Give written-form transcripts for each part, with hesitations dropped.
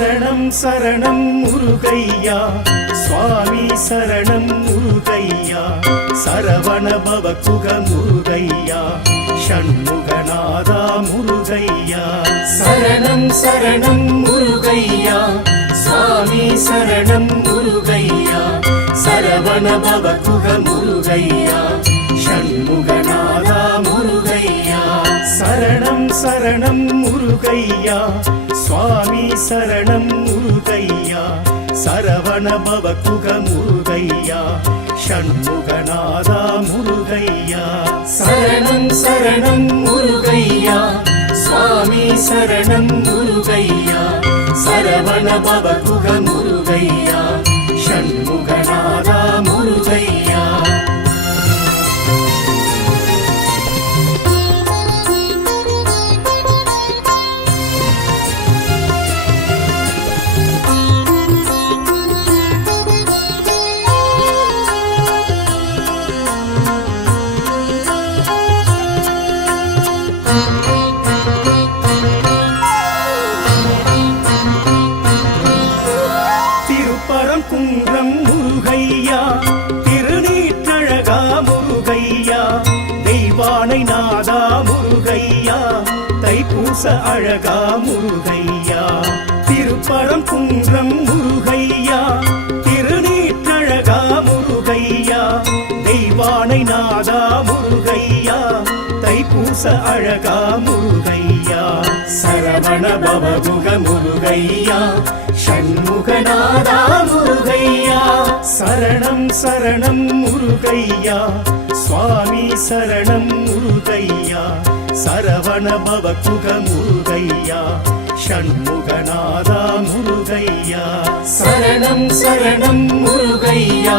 சரணம் சரணம் முருகையா சுவாமி சரணம் முருகையா சரவண பவகுக முருகையா ஷண்முகநாதா முருகையா சரணம் சரணம் முருகையா சுவாமி சரணம் முருகையா சரவண பவகுக முருகையா ஷண்முகநாதா முருகையா சரணம் சரணம் முருகையா சுவாமி சரணம் முருகையா சரவண பவகுக முருகையா ஷண்முகநாதா முருகையா சரணம் சரணம் முருகையா சுவாமி சரணம் முருகையா சரவண பவகுக முருகையா ஷண்முகநாதா முருகையா குன்றம் முருகையா திருநீற்றழகா முருகையா தெய்வானை நாதா முருகையா தைப்பூச அழகா முருகையா திருப்பரம் குன்றம் முருகையா திருநீற்றழகா முருகையா தெய்வானை நாதா முருகையா தைப்பூச அழகா முருகையா சரவண பவகுக முருகையா ஷண்முகநாதா முருகையா சரணம் சரணம் முருகையா சுவாமி சரணம் முருகையா சரவண பவகுக முருகையா ஷண்முகநாதா முருகையா சரணம் சரணம் முருகையா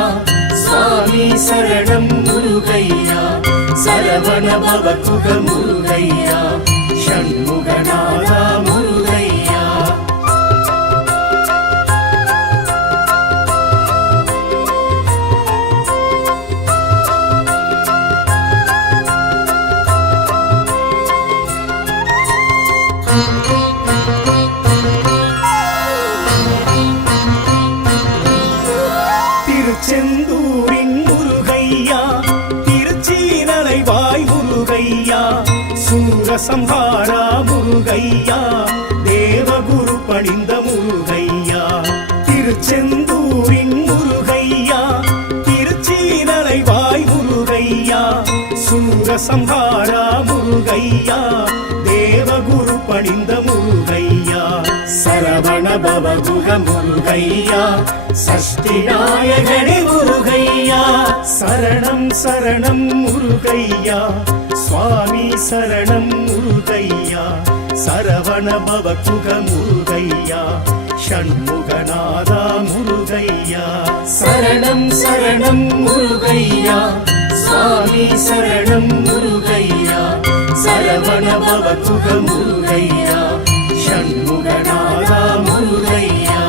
சுவாமி சரணம் முருகையா சரவண பவகுக முருகையா ஷண்முகநாதா முருகையா திருச்செந்தூரின் முருகையா திருச்சீனலைவாய் முருகையா சூரசம்ஹாரா முருகையா தேவகுரு பணிந்த முருகையா திருச்செந்தூரின் முருகையா திருச்சீனலைவாய் முருகையா சூரசம்ஹாரா முருகையா தேவகுரு பணிந்த முருகையா சரவண பவகுக முருகையா சஷ்டி நாயகனே முருகையா சரணம் சரணம் முருகையா சுவாமி சரணம் முருகையா சரவண பவகுக முருகையா ஷண்முகநாதா முருகையா சரணம் சரணம் முருகையா சுவாமி சரணம் முருகையா சரவண பவகுக முருகையா ஷண்முகநாதா முருகையா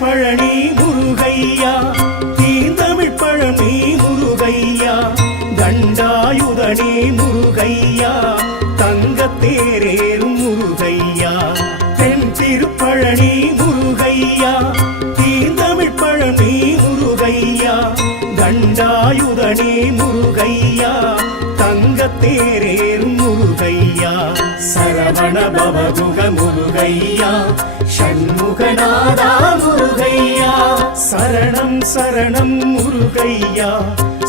பழனி முருகையா தீந்தமிழ் பழனி முருகையா தண்டாயுதனே முருகையா தங்கத்தேரேறும் முருகையா தென் திருப்பழனி முருகையா தீந்தமிழ் பழனி முருகையா தண்டாயுதனே முருகையா தங்கத்தேரேறும் முருகையா சரவண பவகுக முருகையா ஷண்முகநாதா முருகையா சரணம் சரணம் முருகையா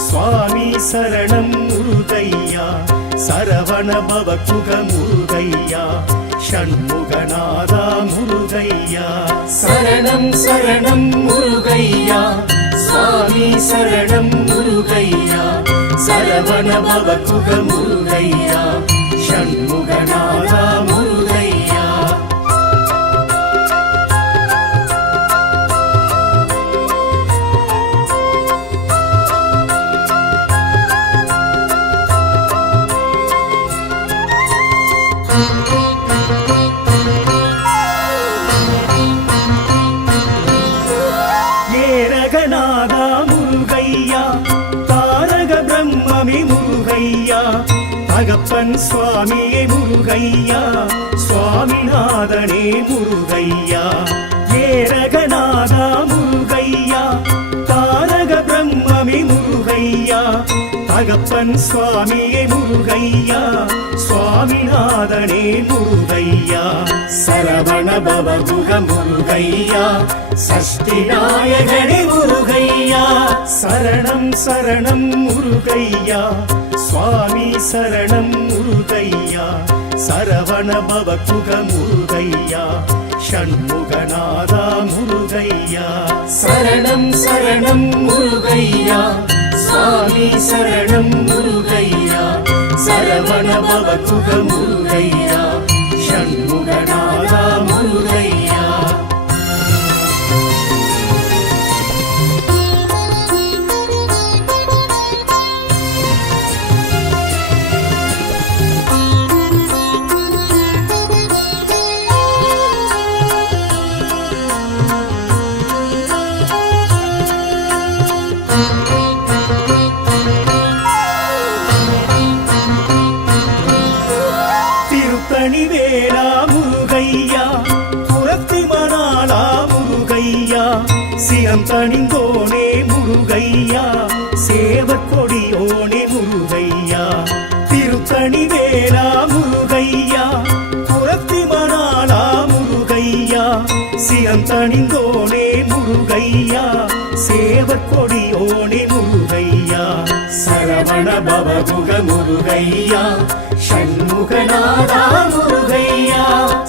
சுவாமி சரணம் முருகையா சரவண பவகுக முருகையா ஷண்முகநாதா முருகையா சரணம் சரணம் முருகையா சுவாமி சரணம் முருகையா சரவண பவகுக முருகையா ஷண்முகநாதா முருகையா சண்முகநாதா முருகையா தாரக பிரம்மமே முருகையா தகப்பன் சுவாமியே முருகையா சுவாமிநாதனே முருகையா ஏரகநாதா முருகையா தாரக பிரம்மமே முருகையா தகப்பன் சுவாமியே முருகையா சுவாமிநாதனே முருகையா சரவண பவகுக முருகையா சஷ்டி நாயகனே முருகையா சரணம் சரணம் முருகையா சுவாமி சரணம் முருகையா சரவண பவகுக முருகையா ஷண்முகநாதா முருகையா சரணம் சரணம் முருகையா சுவாமி சரணம் முருகையா சரவண பவகுக முருகையா ஷண்முகநாதா முருகையா வேளா முருகையா புறத்தி மணாளா முருகையா சிரம் தணிந்தோனே முருகையா சேவற்கொடியோனே முருகையா திருத்தணி வேளா முருகையா புறத்தி மணாளா முருகையா சிரம் தணிந்தோனே முருகையா சேவற்கொடியோனே முருகையா சரவண பவகுக முருகையா ஷண்முகநாதா முருகையா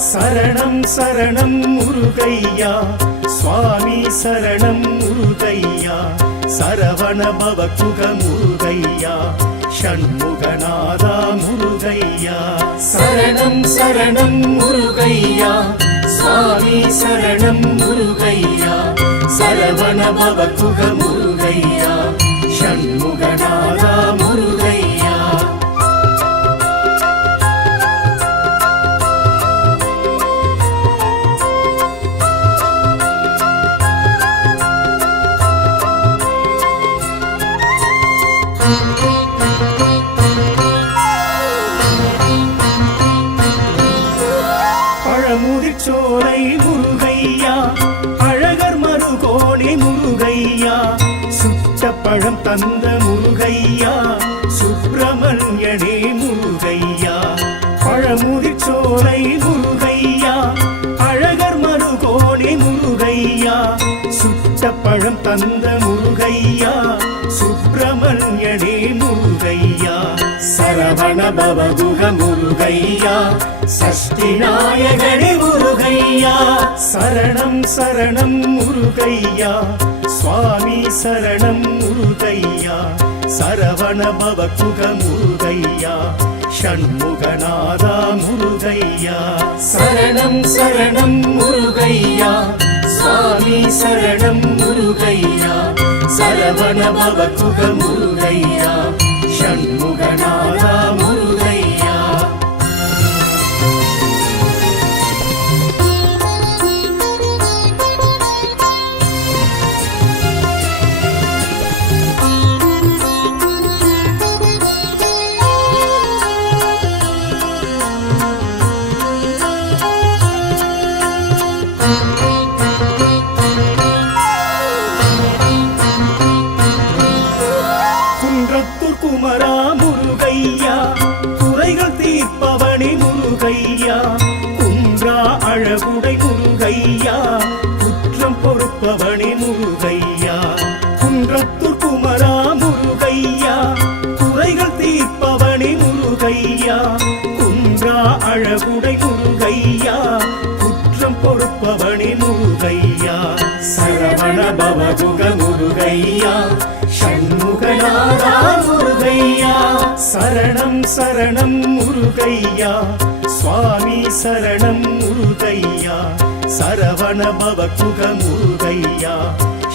சரணம் சரணம் முருகையா சுவாமி சரணம் முருகையா சரவண பவகுக முருகையா ஷண்முகநாதா முருகையா சரணம் சரணம் முருகையா சுவாமி சரணம் முருகையா சரவண பவகுக முருகையா ஷண்முகநாதா முருகையா பழமுதிர்ச்சோலை முருகையா அழகர் மருகோணி முருகையா சுட்ட பழம் தந்த முருகையா சுப்பிரமணியனே முருகையா பழமுதிர்ச்சோலை முருகையா அழகர் மருகோணி முருகையா சுட்ட பழம் தந்த முருகையா சுப்பிரமணியனே முருகையா சரவண பவகுக முருகையா சஷ்டி நாயகனே முருகையா சரணம் சரணம் முருகையா சுவாமி சரணம் முருகையா சரவண பவகுக முருகையா ஷண்முகநாதா முருகையா சரணம் சரணம் முருகையா சுவாமி சரணம் முருகையா சரவண பவகுக முருகையா ஷண்முகநாதா முருகையா குன்றத்தூர் குமரா முருகையா குறைகள் தீர்ப்பவனே முருகையா குன்றா அழகுடை முருகையா குற்றம் பொறுப்பவனே முருகையா குன்றத்தூர் குமரா முருகையா குறைகள் தீர்ப்பவனே முருகையா குன்றா அழகுடை முருகையா குற்றம் பொறுப்பவனே முருகையா சரவண பவகுக முருகையா ஷண்முகநாதா முருகையா சரணம் சரணம் முருகையா சுவாமி சரணம் முருகையா சரவண பவகுக முருகையா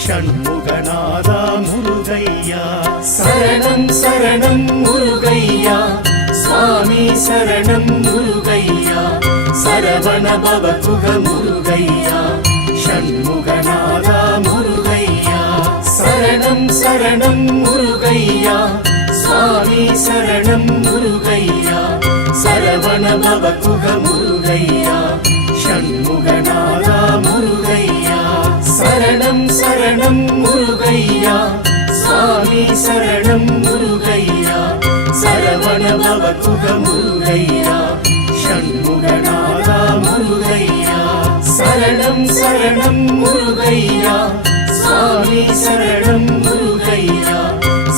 ஷண்முகநாதா முருகையா சரணம் சரணம் முருகையா சுவாமி சரணம் முருகையா சரவண பவகுக முருகையா ஷண்முகநாதா முருகையா சரணம் சரணம் முருகையா சுவாமி சரணம் முருகையா சரவண பவகுக முருகையா ஷண்முகநாதா முருகையா சரணம் சரணம் முருகையா சுவாமி சரணம் முருகையா சரவண பவகுக முருகையா ஷண்முகநாதா முருகையா சரணம் சரணம் முருகையா சுவாமி சரணம் முருகையா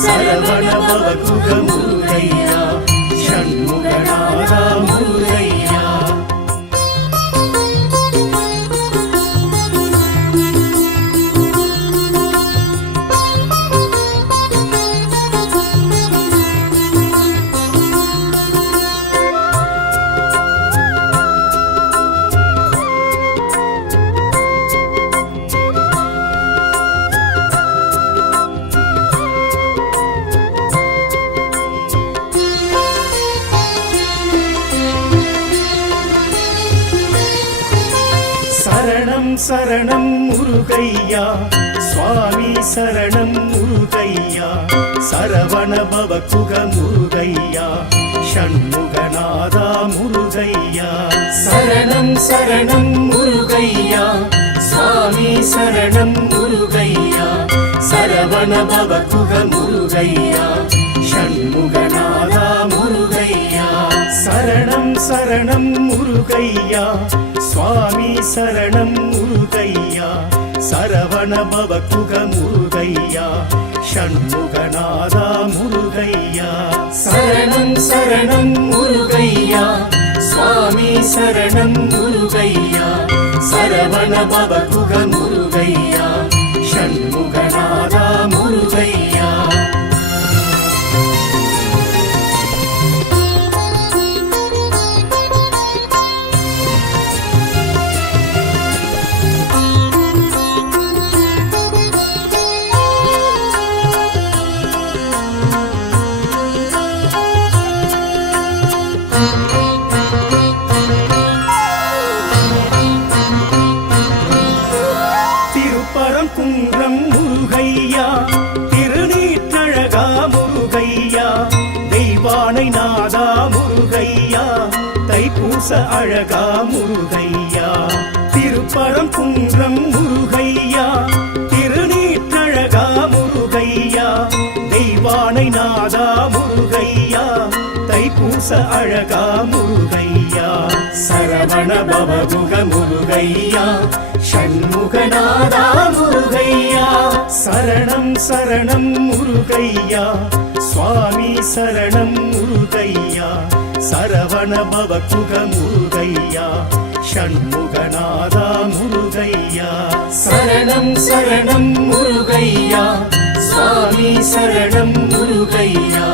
சரவண பவகுக முருகையா ஷண்முகநாதா முருகையா சரணம் சரணம் முருகையா சுவாமி சரணம் முருகையா சரவண பவகுக முருகையா ஷண்முகநாதா முருகையா சரணம் சரணம் முருகையா சுவாமி சரணம் முருகையா சரவண பவகுக முருகையா ஷண்முகநாதா முருகையா சரணம் சரணம் முருகையா சுவாமி சரணம் முருகையா சரவண பவகுக முருகையா ஷண்முகநாதா முருகையா சரணம் சரணம் முருகையா சுவாமி சரணம் முருகையா சரவண பவகுக முருகையா ஷண்முகநாதா முருகையா குன்றம் முருகையா திருநீற்றழகா முருகையா தெய்வானை நாதா முருகையா தைப்பூச அழகா முருகையா திருப்பரம் குன்றம் முருகையா திருநீற்றழகா முருகையா தெய்வானை நாதா முருகையா தைப்பூச அழகா முருகையா சரவண பவகுக முருகையா ஷண்முகநாதா முருகையா சரணம் சரணம் முருகையா சுவாமி சரணம் முருகையா சரவண பவகுக முருகையா ஷண்முகநாதா முருகையா சரணம் சரணம் முருகையா சுவாமி சரணம் முருகையா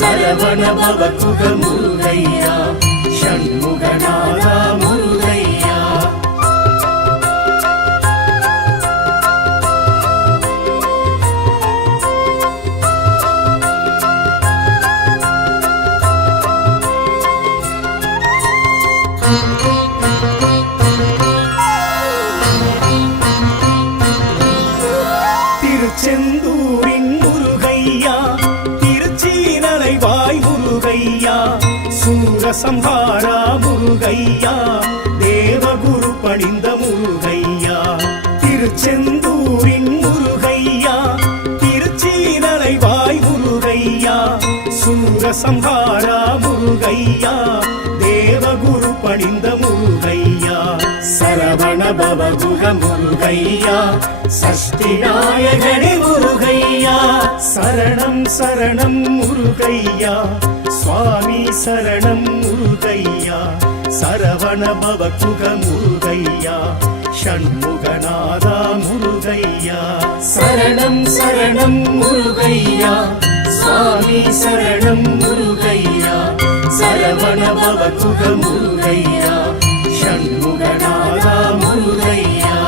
சரவண பவகுக முருகையா ஷண்முகநாதா முருகையா திருச்செந்தூரின் முருகையா திருச்சீனலைவாய் முருகையா சூரசம்ஹாரா முருகையா தேவகுரு பணிந்த முருகையா திருச்செந்தூரின் முருகையா திருச்சீனலைவாய் முருகையா சூரசம்ஹாரா முருகையா தேவகுரு பணிந்த முருகையா சரவண பவகுக முருகையா சஷ்டி நாயகனே முருகையா சரணம் சரணம் முருகையா சுவாமி சரணம் முருகையா சரவண பவகுக முருகையா ஷண்முகநாதா முருகையா சரணம் சரணம் முருகையா சுவாமி சரணம் முருகையா சரவண பவகுக முருகையா ஷண்முகநாதா முருகையா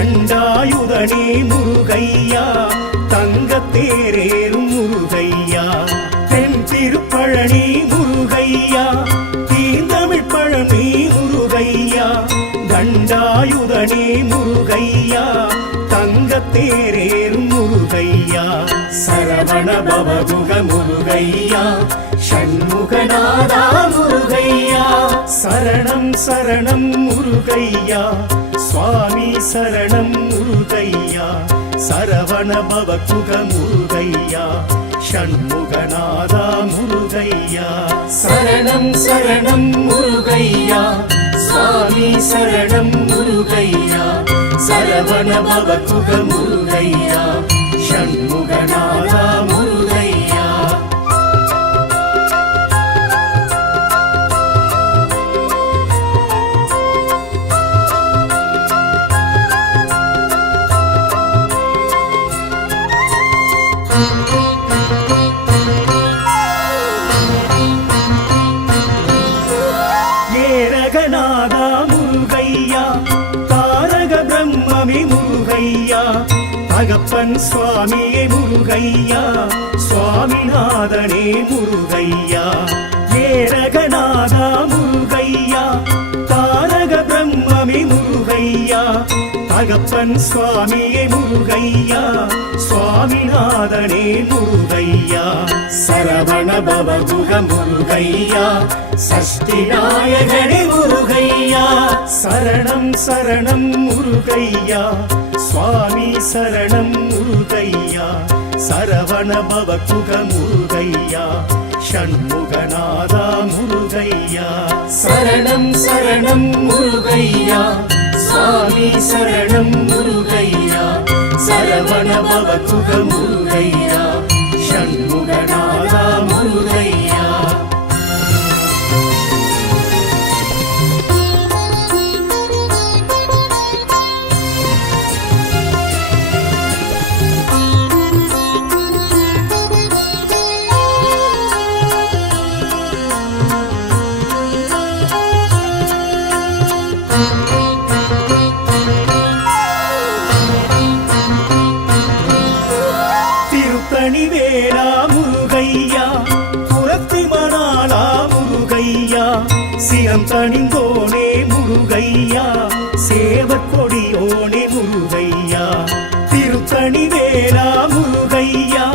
தண்டாயுதனே முருகையா தங்கத்தேரேறும் முருகையா தென் திருப்பழனி முருகையா தீந்தமிழ் பழனி முருகையா தண்டாயுதனே முருகையா தங்கத்தேரேறும் முருகையா சரவண பவகுக முருகையா ஷண்முகநாதா முருகையா சரணம் சரணம் முருகையா சுவாமி சரணம் முருகையா சரவண பவகுக முருகையா ஷண்முகநாதா முருகையா சரணம் சரணம் முருகையா சுவாமி சரணம் முருகையா சரவண பவகுக முருகையா ஷண்முகநாதா முருகையா ஏரகநாதா முருகையா தாரக பிரம்மமே முருகையா தகப்பன் சுவாமியே முருகையா சுவாமிநாதனே முருகையா ஏரகநாதா முருகையா தாரக பிரம்மமே முருகையா தகப்பன் சுவாமியே முருகையா சுவாமிநாதனே முருகையா சரவண பவகுக முருகையா சஷ்டி நாயகனே முருகையா சரணம் சரணம் முருகையா சுவாமி சரணம் முருகையா சரவண பவகுக முருகையா ஷண்முகநாதா முருகையா சரணம் சரணம் முருகையா சுவாமி சரணம் முருகையா சரவண பவகுக முருகையா ஷண்முகநாதா முருகையா திருத்தணிவேலா முருகையா புரத்தி மணாலா முருகையா சிரம் தணிந்தோனே முருகையா சேவற்கொடியோனே முருகையா திருத்தணிவேலா முருகையா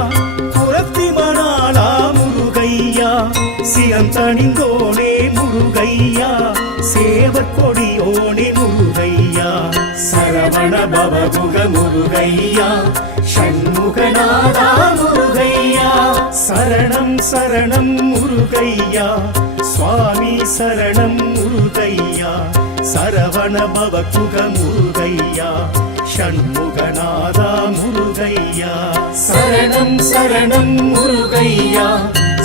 புரத்தி மணாலா முருகையா சிரம் தணிந்தோனே முருகையா சேவற்கொடியோனே முருகையா சரவண பவகுக முருகையா ஷண்முகநாதா முருகையா சரணம் சரணம் முருகையா சுவாமி சரணம் முருகையா சரவண பவகுக முருகையா ஷண்முகநாதா முருகையா சரணம் சரணம் முருகையா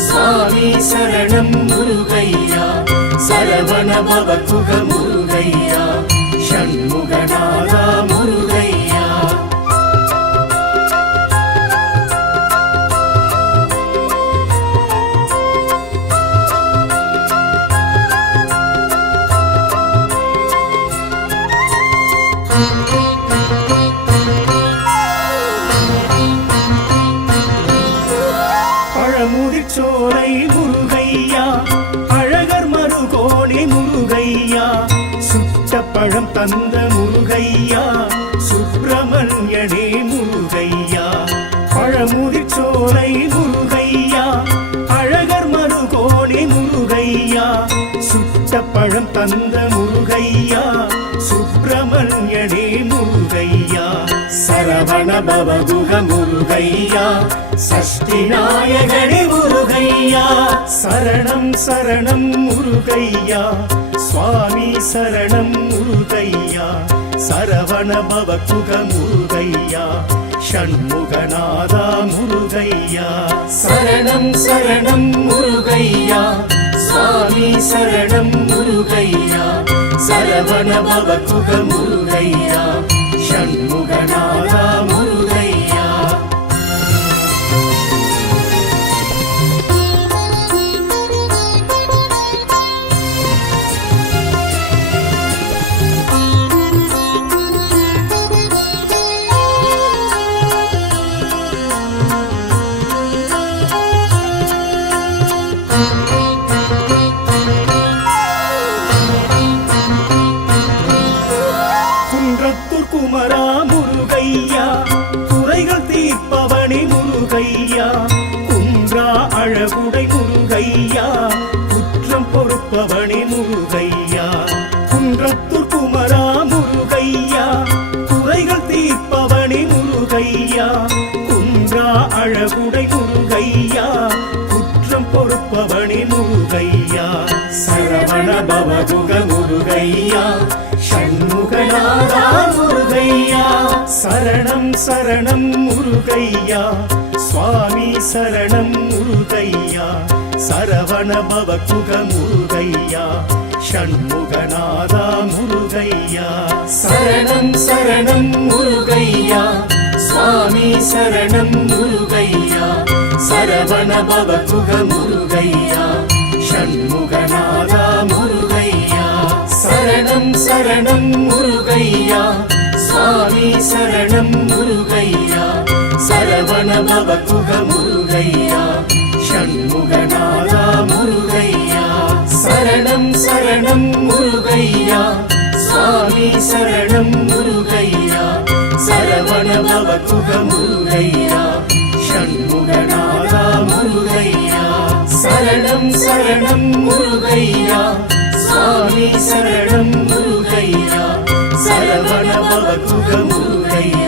சுவாமி சரணம் முருகையா சரவண பவகுக முருகையா ஷண்முகநாதா முருகையா பழமுதிர்ச்சோலை முருகையா அழகர் மருகோணி முருகையா சுட்ட பழம் தந்த முருகையா சுப்பிரமணியனே முருகையா பழமுதிர்ச்சோலை முருகையா அழகர் மருகோணி முருகையா சுட்ட பழம் தந்த முருகையா சுப்பிரமணியனே முருகையா சரவண பவகுக முருகையா சஷ்டி நாயகனே முருகையா சரணம் சரணம் முருகையா சுவாமி சரணம் முருகையா சரவண பவகுக முருகையா ஷண்முகநாதா முருகையா சரணம் சரணம் முருகையா சுவாமி சரணம் முருகையா சரவண பவகுக முருகையா ஷண்முகநாதா முருகையா குன்றத்தூர் குமரா முருகையா குறைகள் தீர்ப்பவனே முருகையா குன்றா அழகுடை முருகையா குற்றம் பொறுப்பவனே முருகையா குன்றத்தூர் குமரா முருகையா குறைகள் தீர்ப்பவனே முருகையா குன்றா அழகுடை முருகையா குற்றம் பொறுப்பவனே முருகையா சரவண பவகுக முருகையா ஷண்முகநாதா முருகையா சரணம் சரணம் முருகையா சுவாமி சரணம் முருகையா சரவண பவகுக முருகையா ஷண்முகநாதா முருகையா சரணம் சரணம் முருகையா சுவாமி சரணம் முருகையா சரவண பவகுக முருகையா ஷண்முகநாதா முருகையா சரணம் சரணம் முருகையா சுவாமி சரணம் முருகையா சரவண பவகுக முருகையா ஷண்முகநாதா முருகையா சரணம் சரணம் முருகையா சுவாமி சரணம் முருகையா சரவண பவகுக முருகையா ஷண்முகநாதா முருகையா சரணம் சரணம் முருகையா சுவாமி சரணம் முருகையா சரவண பவகுக முருகையா